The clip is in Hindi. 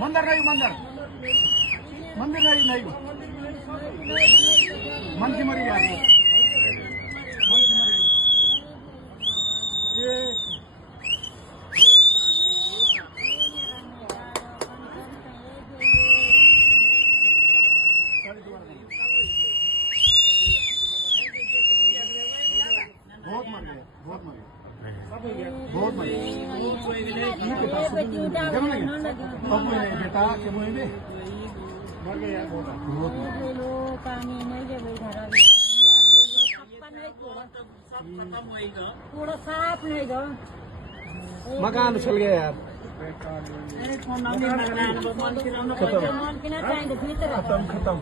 मंदिर नहीं मंदिर नहीं मन की मरी यार मन की मरी ये बहुत मर गया बहुत मर गया बहुत मर गया बेटा के मुझे भी मर गया बहुत पूरा साफ नहीं गो मकान चल गया यार खत्म खत्म